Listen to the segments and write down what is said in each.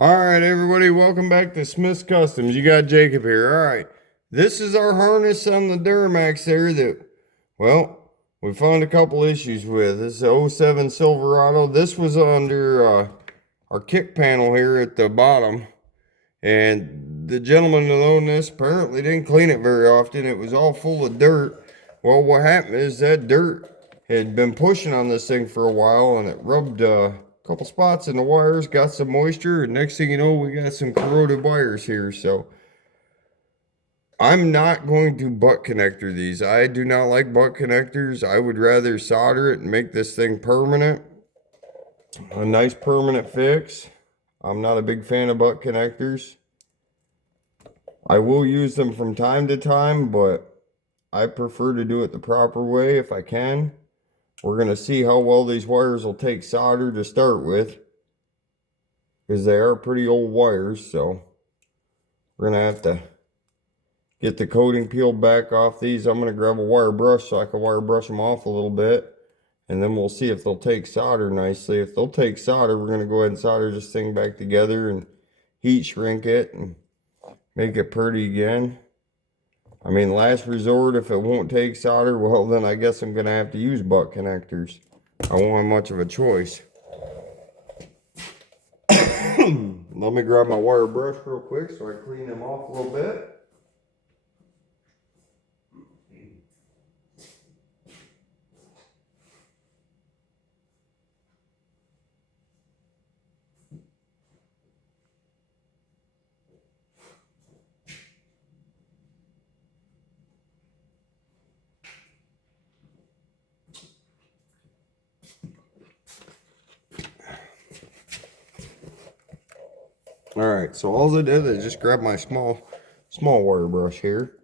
All right, everybody, welcome back to Smith's Customs. You got Jacob here. All right, this is our harness on the Duramax there that, well, we found a couple issues with. This is a '07 Silverado. This was under our kick panel here at the bottom, and the gentleman that owned this apparently didn't clean it very often. It was all full of dirt. Well, what happened is that dirt had been pushing on this thing for a while, and it rubbed couple spots in the wires, got some moisture, and next thing you know, we got some corroded wires here. So I'm not going to butt connector these. I do not like butt connectors. I would rather solder it and make this thing permanent, a nice permanent fix. I'm not a big fan of butt connectors. I will use them from time to time, but I prefer to do it the proper way if I can. We're going to see how well these wires will take solder to start with, because they are pretty old wires. So we're going to have to get the coating peeled back off these. I'm going to grab a wire brush so I can wire brush them off a little bit, and then we'll see if they'll take solder nicely. If they'll take solder, we're going to go ahead and solder this thing back together and heat shrink it and make it pretty again. I mean, last resort, if it won't take solder, well, then I guess I'm going to have to use butt connectors. I won't have much of a choice. Let me grab my wire brush real quick so I clean them off a little bit. All right, so all I did is just grab my small wire brush here.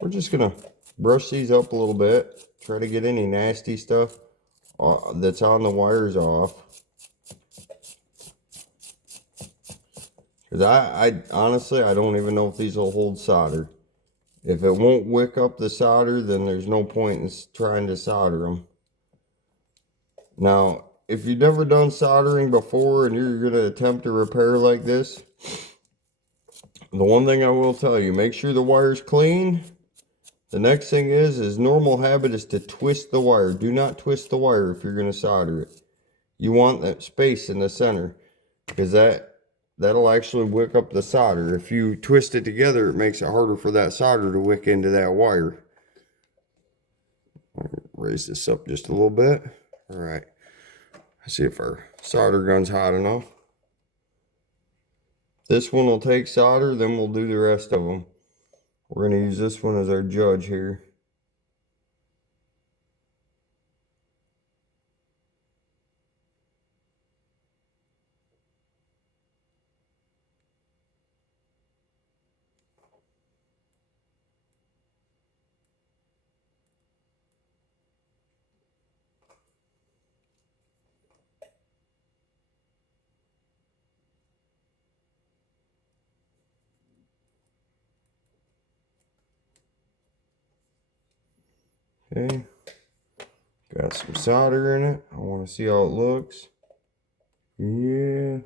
We're just gonna brush these up a little bit, try to get any nasty stuff that's on the wires off. Because I honestly, I don't even know if these will hold solder. If it won't wick up the solder, then there's no point in trying to solder them. Now, if you've never done soldering before and you're going to attempt a repair like this, the one thing I will tell you, make sure the wire's clean. The next thing is normal habit is to twist the wire. Do not twist the wire if you're going to solder it. You want that space in the center, because that'll actually wick up the solder. If you twist it together, it makes it harder for that solder to wick into that wire. Raise this up just a little bit. All right. Let's see if our solder gun's hot enough. This one will take solder, then we'll do the rest of them. We're going to use this one as our judge here. Okay, got some solder in it. I want to see how it looks. Yeah.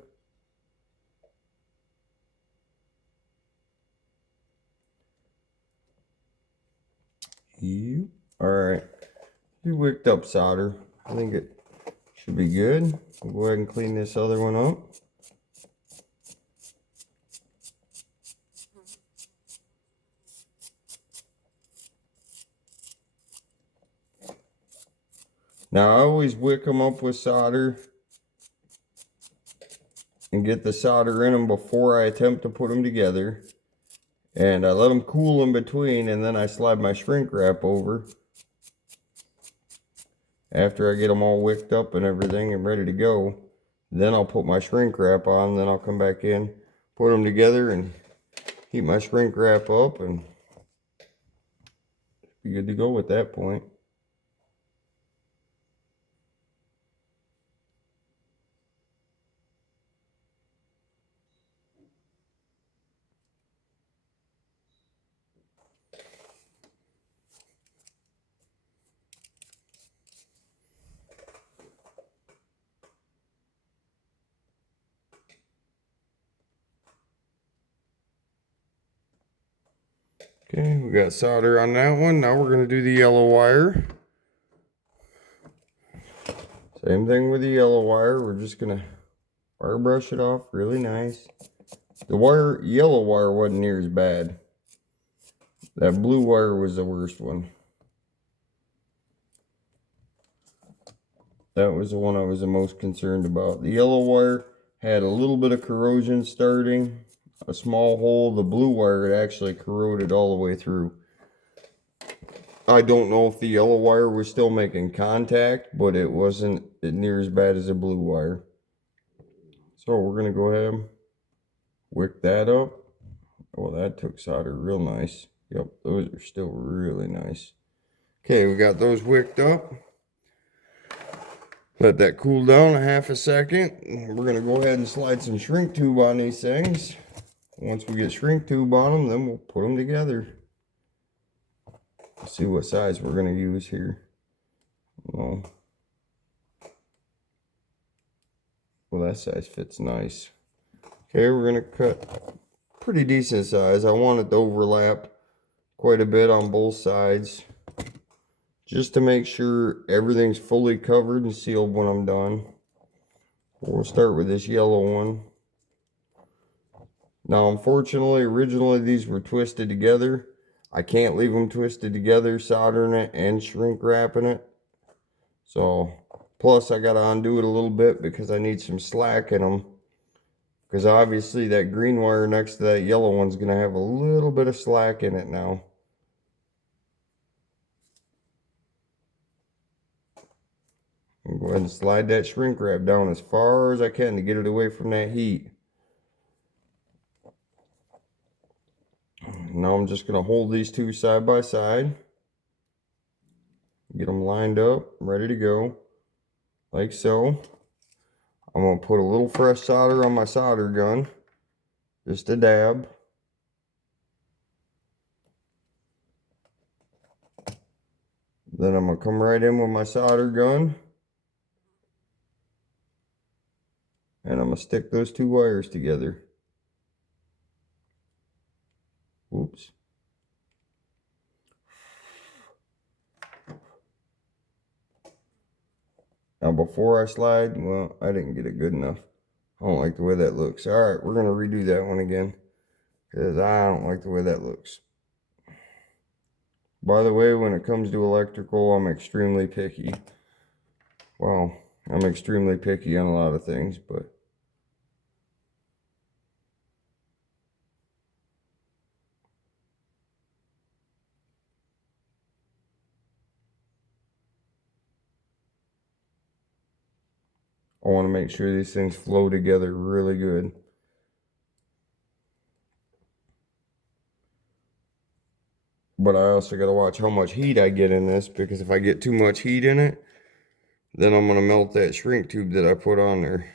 You. All right. You wicked up solder. I think it should be good. We'll go ahead and clean this other one up. Now I always wick them up with solder and get the solder in them before I attempt to put them together. And I let them cool in between, and then I slide my shrink wrap over. After I get them all wicked up and everything and ready to go, then I'll put my shrink wrap on, then I'll come back in, put them together and heat my shrink wrap up, and be good to go at that point. Okay, we got solder on that one. Now we're going to do the yellow wire. Same thing with the yellow wire. We're just going to wire brush it off really nice. The yellow wire wasn't near as bad. That blue wire was the worst one. That was the one I was the most concerned about. The yellow wire had a little bit of corrosion starting, a small hole. The blue wire, it actually corroded all the way through. I don't know if the yellow wire was still making contact, but it wasn't near as bad as the blue wire. So we're going to go ahead and wick that up. Oh, that took solder real nice. Yep, those are still really nice. Okay, we got those wicked up. Let that cool down a half a second. We're going to go ahead and slide some shrink tube on these things. Once we get shrink tube on them, then we'll put them together. Let's see what size we're going to use here. Well, that size fits nice. Okay, we're going to cut pretty decent size. I want it to overlap quite a bit on both sides, just to make sure everything's fully covered and sealed when I'm done. We'll start with this yellow one. Now, unfortunately, originally these were twisted together. I can't leave them twisted together, soldering it and shrink wrapping it. So, plus I got to undo it a little bit because I need some slack in them. Because obviously that green wire next to that yellow one's going to have a little bit of slack in it now. I'll go ahead and slide that shrink wrap down as far as I can to get it away from that heat. Now I'm just going to hold these two side by side. Get them lined up, ready to go, like so. I'm going to put a little fresh solder on my solder gun, just a dab. Then I'm going to come right in with my solder gun. And I'm going to stick those two wires together. Oops. Now before I slide, well, I didn't get it good enough. I don't like the way that looks. Alright, we're going to redo that one again, because I don't like the way that looks. By the way, when it comes to electrical, I'm extremely picky. Well, I'm extremely picky on a lot of things, but I want to make sure these things flow together really good. But I also got to watch how much heat I get in this, because if I get too much heat in it, then I'm going to melt that shrink tube that I put on there.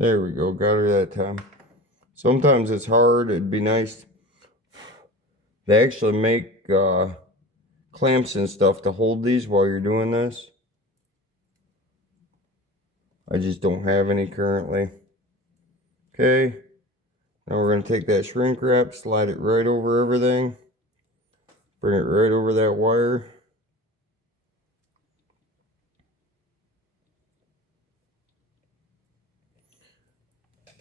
There we go, got her that time. Sometimes it's hard. It'd be nice. They actually make clamps and stuff to hold these while you're doing this. I just don't have any currently. Okay, now we're going to take that shrink wrap, slide it right over everything. Bring it right over that wire.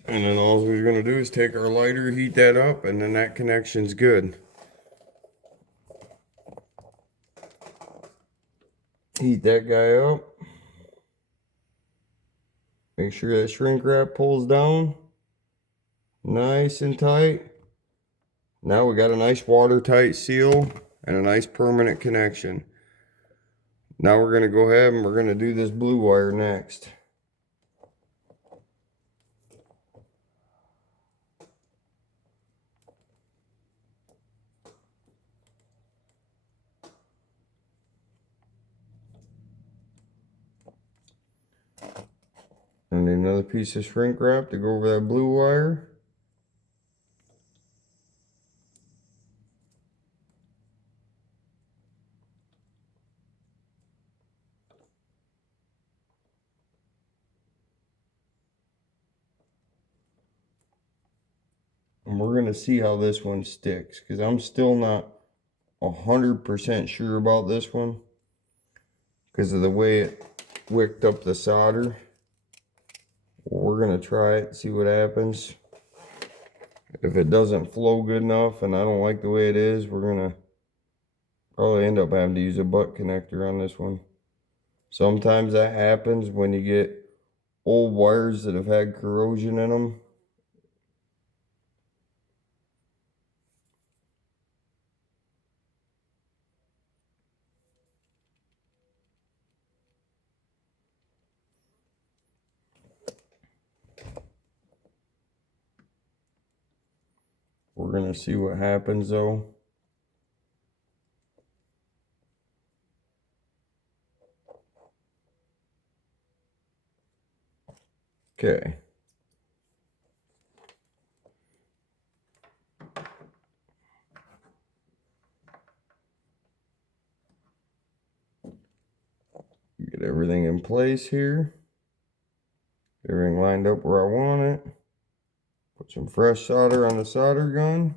And then all we're going to do is take our lighter, heat that up, and then that connection's good. Heat that guy up. Make sure that shrink wrap pulls down nice and tight. Now we got a nice watertight seal and a nice permanent connection. Now we're going to go ahead and we're going to do this blue wire next. another piece of shrink wrap to go over that blue wire. And we're going to see how this one sticks, because I'm still not 100% sure about this one because of the way it wicked up the solder. We're going to try it, see what happens. If it doesn't flow good enough and I don't like the way it is, we're going to probably end up having to use a butt connector on this one. Sometimes that happens when you get old wires that have had corrosion in them. We're going to see what happens though. Okay. Get everything in place here. Everything lined up where I want it. Put some fresh solder on the solder gun.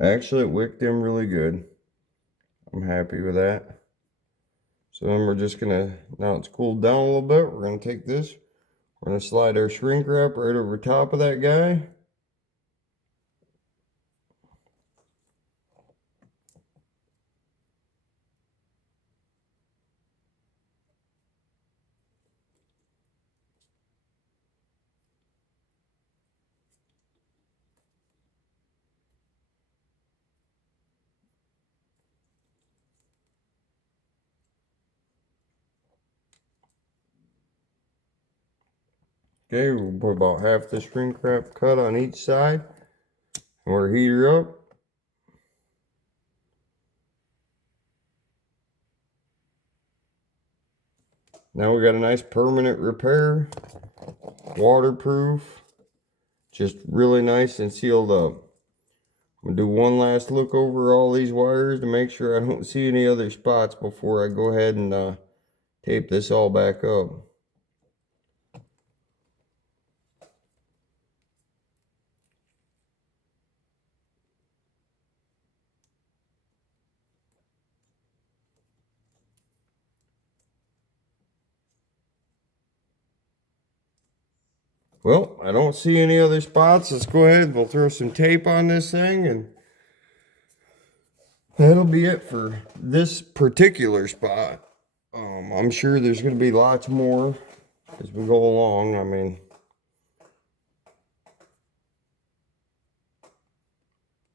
Actually, it wicked them really good. I'm happy with that. So then we're just gonna, now it's cooled down a little bit, we're gonna take this, we're gonna slide our shrink wrap right over top of that guy. Okay, we'll put about half the shrink wrap cut on each side. And we'll heat her up. Now we got a nice permanent repair, waterproof, just really nice and sealed up. I'm gonna do one last look over all these wires to make sure I don't see any other spots before I go ahead and tape this all back up. Well, I don't see any other spots. Let's go ahead. We'll throw some tape on this thing and that'll be it for this particular spot. I'm sure there's going to be lots more as we go along. I mean,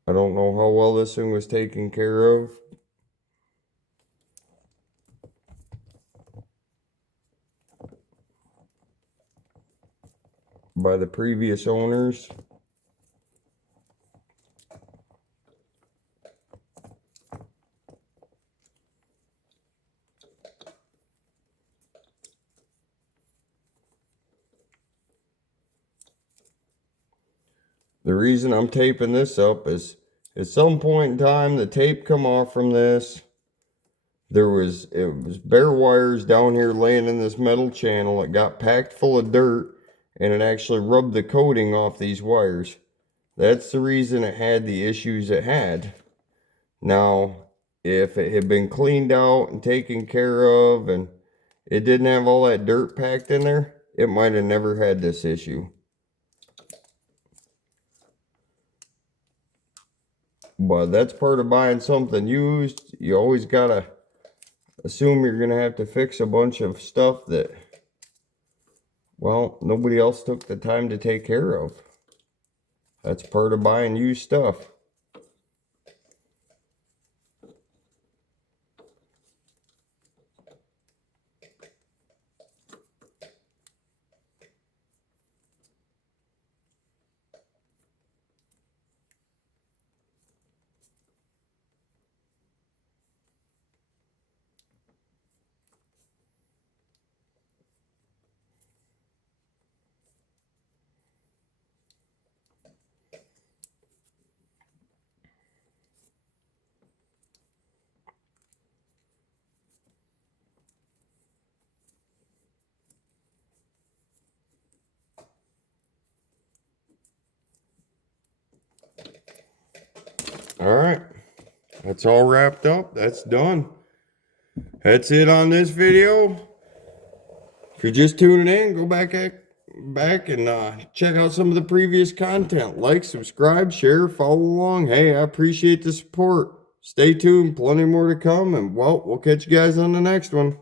I don't know how well this thing was taken care of. By the previous owners. The reason I'm taping this up is at some point in time the tape come off from this. It was bare wires down here laying in this metal channel. It got packed full of dirt and it actually rubbed the coating off these wires. That's the reason it had the issues it had. Now, if it had been cleaned out and taken care of and it didn't have all that dirt packed in there, it might have never had this issue. But that's part of buying something used. You always gotta assume you're gonna have to fix a bunch of stuff that, well, nobody else took the time to take care of. That's part of buying used stuff. All right. That's all wrapped up. That's done. That's it on this video. If you're just tuning in, go back and check out some of the previous content. Like, subscribe, share, follow along. Hey, I appreciate the support. Stay tuned. Plenty more to come. And, well, we'll catch you guys on the next one.